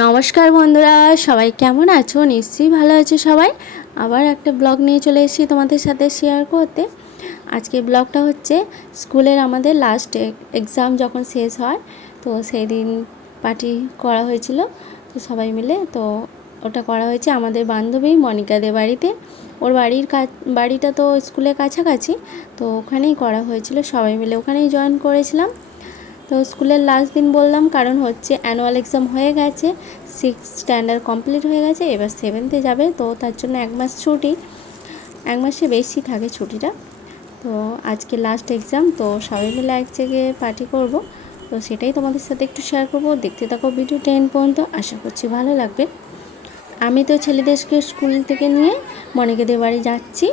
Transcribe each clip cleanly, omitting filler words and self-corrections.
নমস্কার বন্ধুরা, সবাই কেমন আছো? নিশ্চয়ই ভালো আছো সবাই। আবার একটা ব্লগ নিয়ে চলে এসেছি তোমাদের সাথে শেয়ার করতে। আজকে ব্লগটা হচ্ছে স্কুলের আমাদের লাস্ট এক্সাম যখন শেষ হয়, তো সেই দিন পার্টি করা হয়েছিল। তো সবাই মিলে তো ওটা করা হয়েছে আমাদের বান্ধবী মনিকাদের বাড়িতে। ওর বাড়িটা তো স্কুলের কাছাকাছি, তো ওখানেই করা হয়েছিল। সবাই মিলে ওখানেই জয়েন করেছিলাম। তো স্কুলের লাস্ট দিন বললাম, কারণ হচ্ছে অ্যানুয়াল এক্সাম হয়ে গেছে, 6th স্ট্যান্ডার্ড কমপ্লিট হয়ে গেছে, এবার 7th যাবে। তো তার জন্য 1 মাস ছুটি, 1 মাসে বেশি থাকে ছুটিটা। তো আজকে লাস্ট এক্সাম, তো সবাই মিলে এক জায়গায় পার্টি করব। তো সেটাই তোমাদের সাথে একটু শেয়ার করব। দেখতে থাকো ভিডিও 10 পর্যন্ত, আশা করছি ভালো লাগবে। আমি তো ছেলেদেরকে স্কুল থেকে নিয়ে মনিকাদের বাড়ি যাচ্ছি,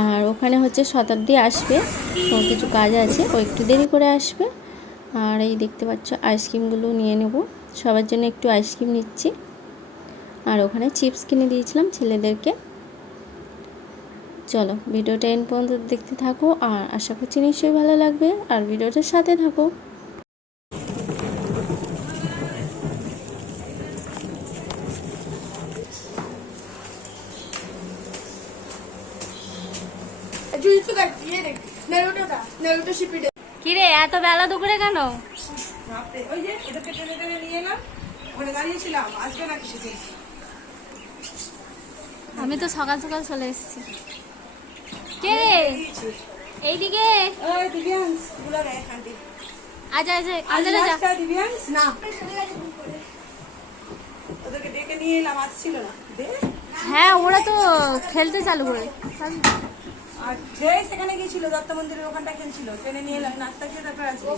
আর ওখানে হচ্ছে শতাব্দী আসবে, তো কিছু কাজ আছে, ও একটু দেরি করে আসবে। আর এই দেখতে পাচ্ছ আইসক্রিমগুলো নিয়ে নেব, সবার জন্য একটু আইসক্রিম নিচ্ছি। আর ওখানে চিপস কিনে দিয়েছিলাম ছেলেদেরকে। চলো ভিডিওটা এন্ড পর্যন্ত দেখতে থাকো, আর আশা করছি নিশ্চয়ই ভালো লাগবে, আর ভিডিওটার সাথে থাকো। কিরে এত বেলা দুপুরে কেন? ওই যে ওদেরকে টেনে টেনে নিয়ে এলাম, ওখানে দাঁড়িয়েছিলাম, আসবে না কিছু। আমি তো সকাল সকাল চলে এসেছি। কে রে এইদিকে? ওই দিব্যাংশ গুলা রে আন্টি। আচ্ছা আচ্ছা আজ আচ্ছা লাস্টটা দিব্যাংশ না, ওদেরকে ডেকে নিয়ে এলাম, আসছিল না দে। হ্যাঁ, ওরা তো খেলতে চালু করে। আর সেই সেখানে গিয়েছিল দত্ত মন্দিরের ওখানটা খেলছিল, ট্রেনে নিয়ে এলাম, নাস্তা খেয়ে তারপর আসবে।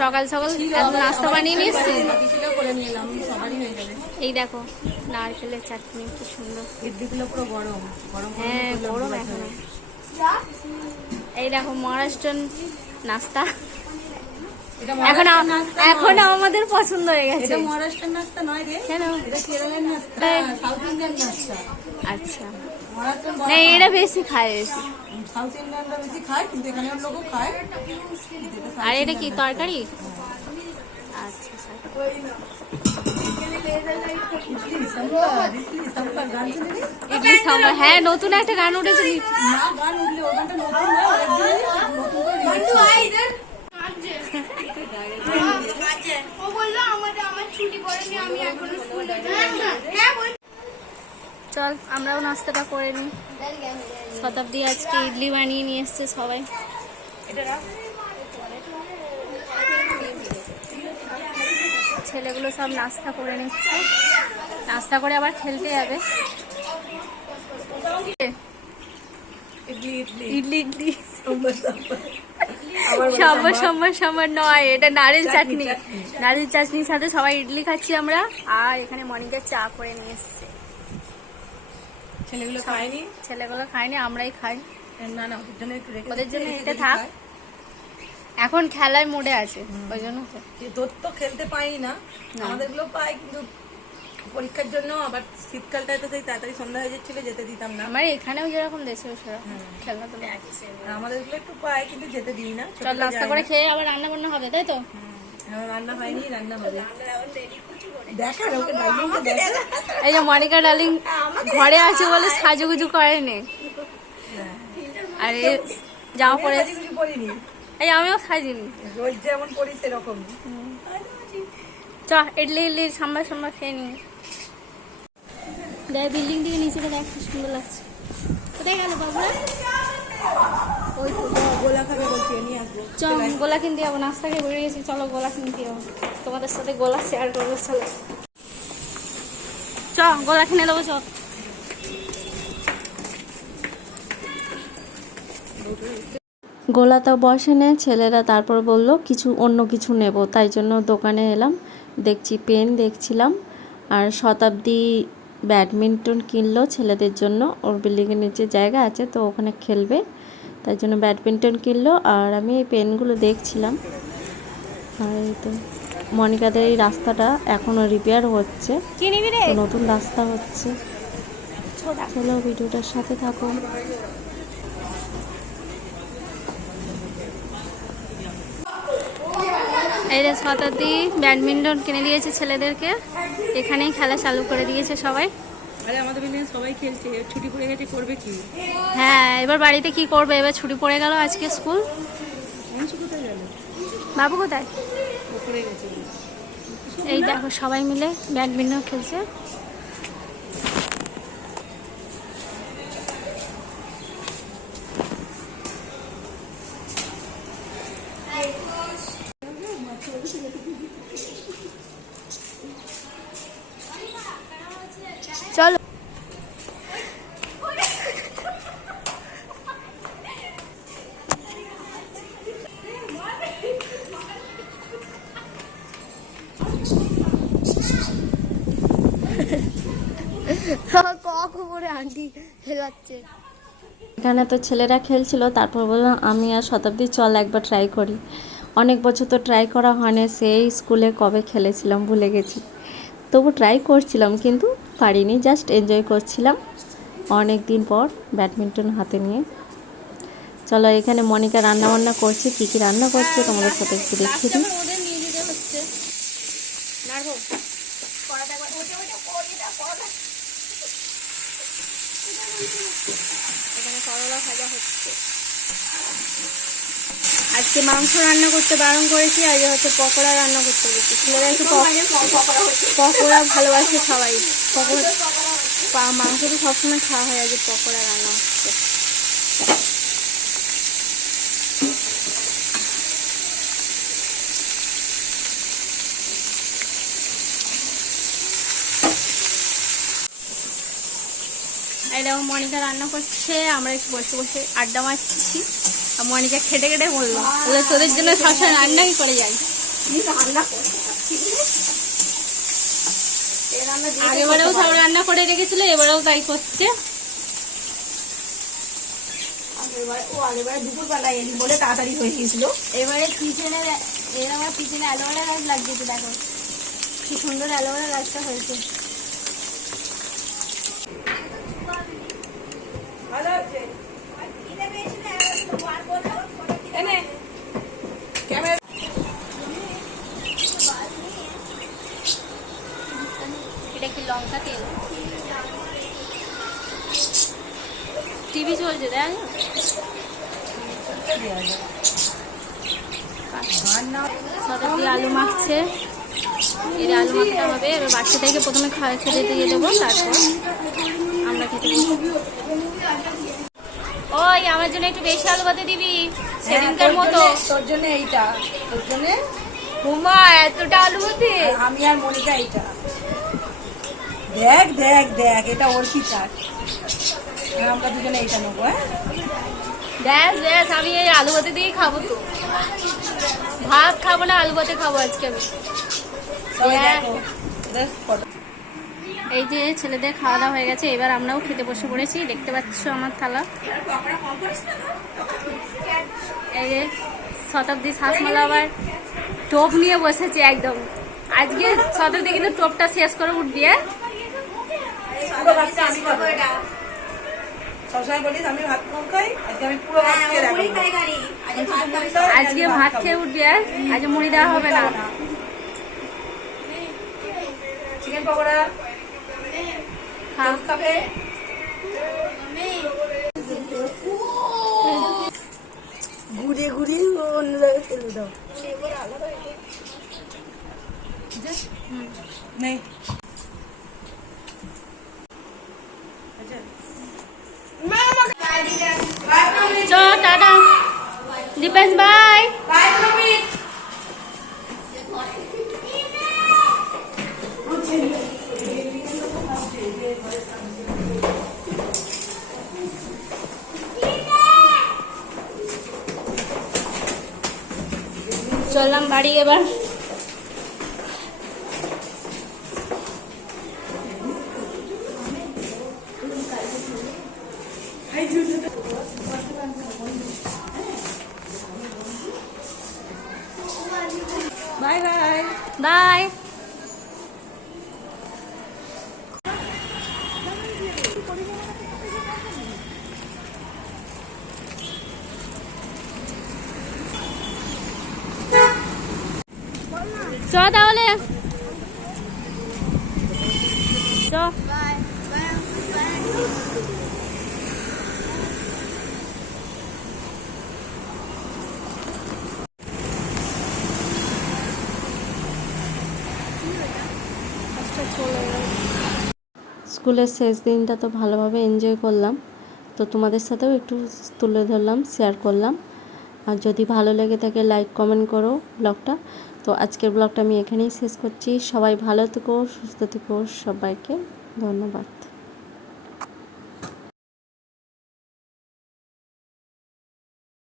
সকাল সকাল এত নাস্তা বানিয়ে নিয়ে এসছি। করে নিয়ে এলাম, সবারই হয়ে যাবে। এই দেখো নারকেলের চাটনি, কি সুন্দর। ইডলিগুলো পুরো গরম গরম। হ্যাঁ গরম এখনো। এই দেখো মহারাষ্ট্রান নাস্তা, এখন আমাদের পছন্দ হয়ে গেছে। এটা মহারাষ্ট্রের নাস্তা নয় রে, কেন? এটা কেরালার নাস্তা, সাউথ ইন্ডিয়ান নাস্তা। আচ্ছা, মহারাষ্ট্র না এটা বেশি খায় বেশি। সাউথ ইন্ডিয়ানরা বেশি খায়, কিন্তু এখানের লোকও খায়। আর এটা কি তরকারি? আচ্ছা ইডলি সাম্বার, ইডলি সাম্বার গান শুনলি? ইডলি সাম্বার, হ্যাঁ নতুন একটা গান উঠেছে। না গান উঠলে ও গানটা নতুন না, অনেকদিন নতুন করে রিলিজ হয়েছে। ও বললো আমার ছুটি পড়েনি, আমি এখনো স্কুলে চল আমরাও নাস্তাটা করে নিই। শতাব্দী আজকে ইডলি বানিয়ে নিয়ে এসছে সবাই। ছেলেগুলো সব নাস্তা করে নিচ্ছে, নাস্তা করে আবার খেলতে যাবে। ইডলি ইডলি ইডলি ইডলি সাম্বার সাম্বার। সাম্বার সাম্বার সাম্বার নয়, এটা নারকেল চাটনি। নারকেল চাটনির সাথে সবাই ইডলি খাচ্ছি আমরা, আর এখানে মনিকা চা করে নিয়ে এসছে। ছেলেগুলো খায়নি, ছেলেগুলো খায়নি, আমরাই খাই। না না ওদের জন্য একটু রেখে ওদের জন্য এটা থাক, এখন খেলার মুডে আছে ওই জন্য। তোর তো খেলতে পাই না, আমাদের গুলো পাই, কিন্তু পরীক্ষার জন্য আবার শীতকালটায় তো সেই তাড়াতাড়ি সন্ধ্যা হয়ে যাচ্ছিল, যেতে দিতাম না। আমার এখানেও যেরকম দেশে সেরকম খেলনা তো আমাদের গুলো একটু পাই, কিন্তু যেতে দিই না। চল নাস্তা করে খেয়ে আবার রান্না বান্না হবে, তাই তো? রান্না হয়নি, রান্না হবে। দেখা ওকে ডালিংটা দেখা। এই যে মনিকা ডার্লিং ঘরে আছে বলে সাজুগুজু করেনি, আর এই জামা পরে কিছু পড়িনি, এই আমিও সাজিনি। রোজ যেমন পড়ি সেরকম। চ ইডলি ইডলি সাম্বার সাম্বার খেয়ে নি। দেখ বিল্ডিং থেকে নিচে দেখ কি সুন্দর লাগছে। কোথায় গেল বাবুরা? ওই তো গোলা খাবে বলছি, নিয়ে আসবো। চল গোলা কিনতে যাবো, নাস্তা খেয়ে বেরিয়ে গেছি, চলো গোলা কিনতে যাবো। তোমাদের সাথে গোলা শেয়ার করবো, চলো চ গোলা কিনে দেবো। চ গোলাটা বসে নে ছেলেরা, তারপর বলল কিছু অন্য কিছু নেব, তাই জন্য দোকানে এলাম। দেখছি পেন দেখছিলাম, আর শতাব্দী ব্যাডমিন্টন কিনলো ছেলেদের জন্য, ওর বিল্ডিংয়ের নিচে জায়গা আছে তো ওখানে খেলবে, তাই জন্য ব্যাডমিন্টন কিনলো। আর আমি এই পেনগুলো দেখছিলাম। আর এই তো মনিকাদের এই রাস্তাটা এখনও রিপেয়ার হচ্ছে, তো নতুন রাস্তা হচ্ছে। চলো ভিডিওটার সাথে থাকো। এই রে শতাব্দী ব্যাডমিন্টন কিনে দিয়েছে ছেলেদেরকে, এখানেই খেলা চালু করে দিয়েছে সবাই। আরে আমাদের বিল্ডিং সবাই খেলছে, ছুটি পড়ে গেছে, করবে কি? হ্যাঁ, এবার বাড়িতে কি করবে? এবার ছুটি পড়ে গেল আজকে স্কুল। অংশ কোথায় গেল? বাবু কোথায়? পড়ে গেছে। এই দেখো সবাই মিলে ব্যাডমিন্টন খেলছে। চলো আন্টি খেলাচ্ছে। এখানে তো ছেলেরা খেলছিল, তারপর বললাম আমি আর শতাব্দী চল একবার ট্রাই করি। অনেক বছর তো ট্রাই করা হয় না, সেই স্কুলে কবে খেলেছিলাম ভুলে গেছি। তবু ট্রাই করছিলাম কিন্তু পারিনি, জাস্ট এনজয় করছিলাম অনেক দিন পর ব্যাডমিন্টন হাতে নিয়ে। চলো এখানে মনিকা রান্না বান্না করছে, কী কী রান্না করছে তোমাদের সাথে একটু দেখিয়ে দিই। এখানে করলা ভাজা হচ্ছে। আজকে মাংস রান্না করতে বারণ করেছি, আজ হচ্ছে পকোড়া রান্না করতে বলেছি। ছেলেরা একটু পকোড়া ভালোবাসে সবাই। পকোড়া মাংস তো সবসময় খাওয়া হয়, আজকে পকোড়া রান্না হচ্ছে। এরকম মনিকা রান্না করছে, আমরা একটু বসে বসে আড্ডা মারছি। আর মনিকা খেটে খেটে বললো তোদের জন্য সবসময় রান্নাই করে যাই। আগেবারেও সব রান্না করে রেখেছিল, এবারেও তাই করছে। বলে তাড়াতাড়ি হয়ে গিয়েছিল। এবারে পিছনে এর আমার পিছনে অ্যালোভেরা গাছ লাগিয়েছে, দেখো কি সুন্দর অ্যালোভেরা গাছটা হয়েছে। ভালো আছে। এটা কি লঙ্কা তেল? টিভি চলছে দেখ। শতাব্দী আলু মাখছে, এর আলু মাখতে হবে। এবার বাচ্চাদেরকে প্রথমে খেতে দিয়ে দেবো, তারপর আমরা খেতে বসবো। ওই আমার জন্য একটু বেশি আলু ভাতে দিবি, সেদিনকার মতো। তোর জন্য এইটা, তোর জন্য হুমা এতটা আলু ভাতে। আমি আর মনিকা এইটা। দেখ দেখ দেখ, এটা ওর কি চাট। আমরা দুজনে এইটা নেবো। হ্যাঁ ব্যাস ব্যাস, আমি এই আলু ভাতে দিয়েই খাবো। তো ভাত খাবো না, আলু ভাতে খাবো আজকে আমি। এই যে ছেলেদের খাওয়া দাওয়া হয়ে গেছে, এবার আমরাও খেতে বসে পড়েছি। দেখতে পাচ্ছ আমার থালা। এই যে শতাব্দী শাসমালা আবার টোপ নিয়ে বসেছে একদম। আজকে শতাব্দী কিন্তু টোপটা শেষ করে উঠবি। সবসময় বলিস আমি ভাত কম খাই, আজকে আমি পুরো ভাত খেয়ে রাখবো। আজকে ভাত খেয়ে উঠবি, আজ মুড়ি দেওয়া হবে না। চিকেন পকোড়া খাবে। ঘুরিয়ে ঘুরিয়ে অন্য জায়গায় ফেলে দাও। নেই চো টাটা দীপেশ, বাই। চললাম বাড়ি এবার। Bye bye bye. স্কুলের শেষ দিনটা তো ভালোভাবে এনজয় করলাম, তো তোমাদের সাথেও একটু তুলে ধরলাম, শেয়ার করলাম। আর যদি ভালো লেগে থাকে লাইক কমেন্ট করো ব্লগটা। তো আজকের ব্লগটা আমি এখানেই শেষ করছি। সবাই ভালো থেকো, সুস্থ থেকো, সবাইকে ধন্যবাদ।